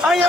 Hãy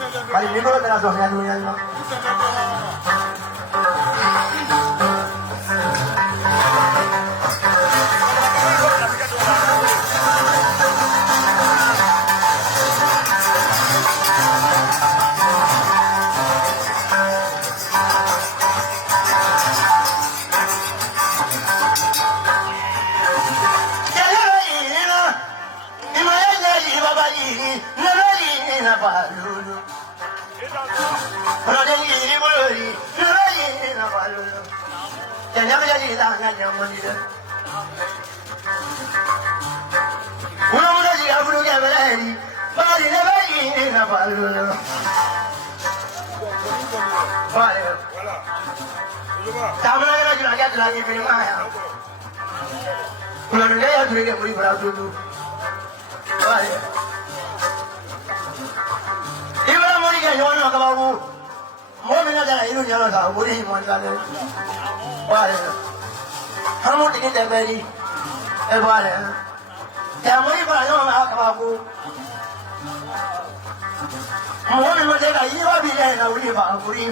subscribe cho kênh Ghiền Mì Gõ để không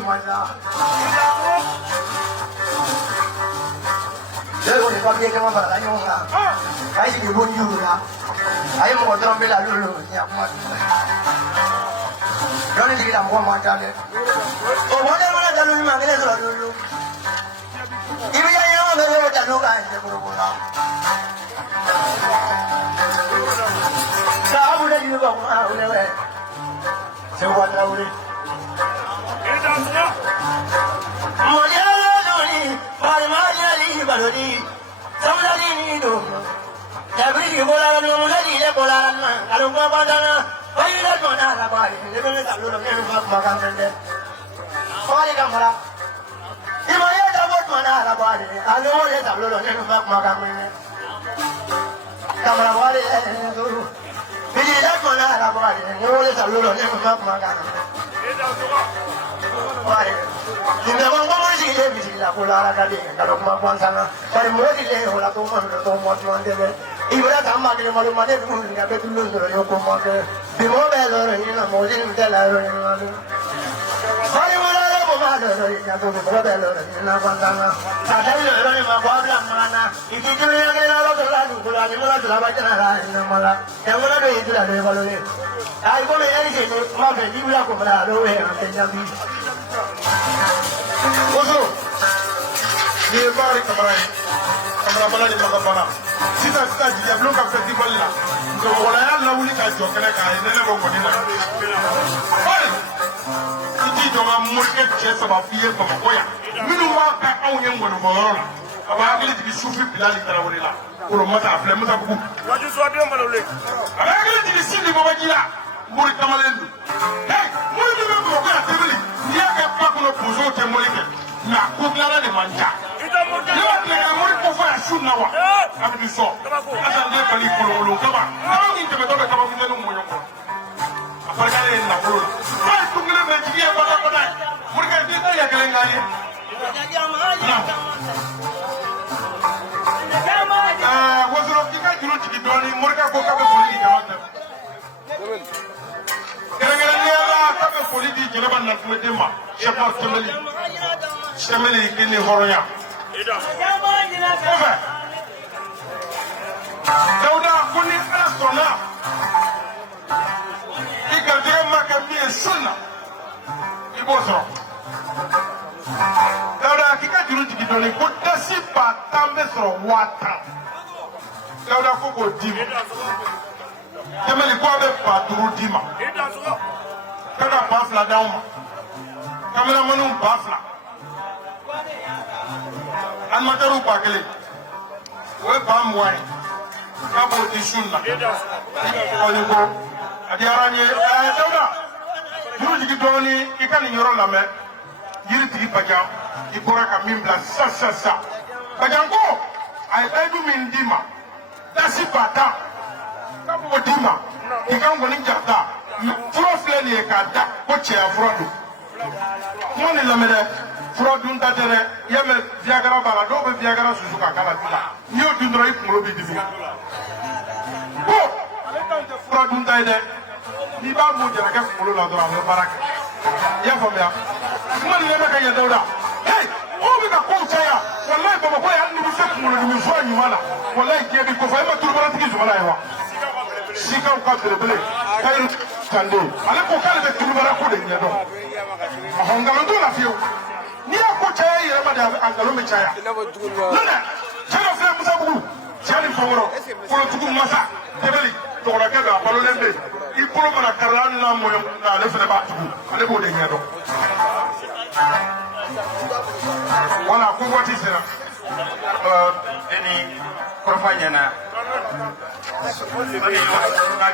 bỏ lỡ Yo ni papi que más para año una. Ahí que buen yura. Ahí mo contra me la lulu ni apa. Yo ni kita mo macam ni. Oh mana jalu ni mana jalu lulu. Ibu yang mana jalu kan je buru-buru. Sahabu dah juga ah udah weh. Sewa dah udah. Balodi, samladi ni do. Jabri bola ni muladi le bola na. Kalau kau bandana, bayar mana la bayar. Lebih tak lulu ni makan sende. Balik kamera. Ibayar dapat mana la bayar. Alu le tak lulu ni makan sende. Kamera balik tu. Biji dah mana la bayar. Alu le tak lulu ni makan sende. Balik. Kita orang sih le biji la bola la kali. Kalau kau sana, tapi mesti le bola tu mana deh. Ibarat sama kita malu mana tu mungkin apa tu lu suruh yo kau makan. Di mana betul ni na mungkin kita lalu ni malu. Hari mana le kau malu ni na tu betul ni na pandang. Ada ni orang ni mahu apa mana? Itu tu yang kita lalu tu ni mana tu lah baca lah ni malah. Yang mana tu itu lah dia malu ni. Aku ni yang ni sini mahu beli pula aku malah tu yang penjami. Bonjour. Ni bari kamera bala ni makapana. Sita dia belum ka festival la. So wala ya la wuli ka jo kala ka ne le ko ni la. Bari. Iti jo ma murke che saba fiye ko ko ya. Minu wa ka aw nyen ngono mo la. Aba akili ti sufi bilali kala wala la. Ko mata afle mata ku. Waju so bi mbalo le. Aba akili ti sindi mo bajila. Muri kamalendu. Hey, muri ni ko ko ya tebili. Ni ka pa ko no puzo te molike. Na ko klara de manja. Ne b'a tile ka mori ko fɔ yan su na wa a bɛ nin sɔn asa ne bali kolokolo kaba kaba min tɛmɛtɔ bɛ kaba minɛ ni mɔɲɔ kɔrɔ a fɔra k'ale ye nafolo la n'a ye tun kelen bɛ jigi ye bada ye morikɛ den tɛ yɛ kelen k'a ye wosoro i ka juru jigi dɔɔnin morikɛ ko k'a bɛ foli di jama tɛ kɛrɛnkɛrɛnnenya la k'a bɛ foli di jɛnɛba natumɛden ma sɛfa sɛmɛli k'i ni hɔrɔnya. Kɔfɛ Dawuda ko ni Ala sɔnna i garijɛgɛ ma kɛ min ye sun na i b'o sɔrɔ Dawuda k'i ka juru jigi dɔɔnin ko dasi 10,000 bɛ sɔrɔ 50,000 Dawuda ko k'o d'i ma Jamali ko a bɛ 5000 d'i ma k'a ka 2000 d'anw ma kameramaniw 2000 animateurs 1000 o ye 20,000 k'a b'o di sun na kɔni ko a diyara n ye Dawuda juru jigi dɔɔnin i ka nin yɔrɔ lamɛn yiritigi Bajan i bɔra ka min bila sisan Bajan ko a ye layidu min d'i ma dasi 10,000 k'a b'o d'i ma i ka nkɔni jarata fura filɛ nin ye k'a da ko cɛya fura don kuma nin lamɛn dɛ fura dun ta tɛ dɛ i y'a mɛn Viagra b'a la dɔw bɛ Viagra susu k'a k'a la sisan n'i y'o dun dɔrɔn i kunkolo b'i dimi ko ale ta in tɛ fura dun ta ye dɛ n'i b'a mun jarakɛ kunkolo la dɔrɔn a bɛ baara kɛ i y'a faamuya kuma nin bɛ ka ɲɛ Dawuda hey mɔgɔw bɛ ka kow caya walayi Bamakɔ yan hali n'i bɛ se kunkolo dimi zuwa ɲuman na walayi diɲɛ b'i kɔfɛ e ma turubaratigi zumana ye wa sikaw ka belebele Kayiru Kande ale ko k'ale bɛ turubara ko de ɲɛdɔn nkalon t'o la fiyewu n'i y'a ko caya i yɛrɛ ma de a nkalon bɛ caya n'o tɛ cɛ dɔ filɛ Musabugu cɛ ni Fɔnkɔrɔ Fɔlɔtugu masa Dɛbɛli dɔgɔnɔkɛ bɛ a balolen bɛ i bolo mana kari hali n'a mɔɲɔ nka ale fana b'a tugu ale b'o de ɲɛdɔn wala ko waati sera ni kɔrɔfɔ ɲɛna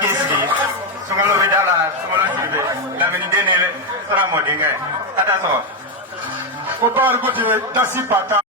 k'i sigi sunkalo bɛ da la sunkalo siribe laminiden ni sara mɔdenkɛ a t'a sɔrɔ ko Bakari ko ten dasi 10,000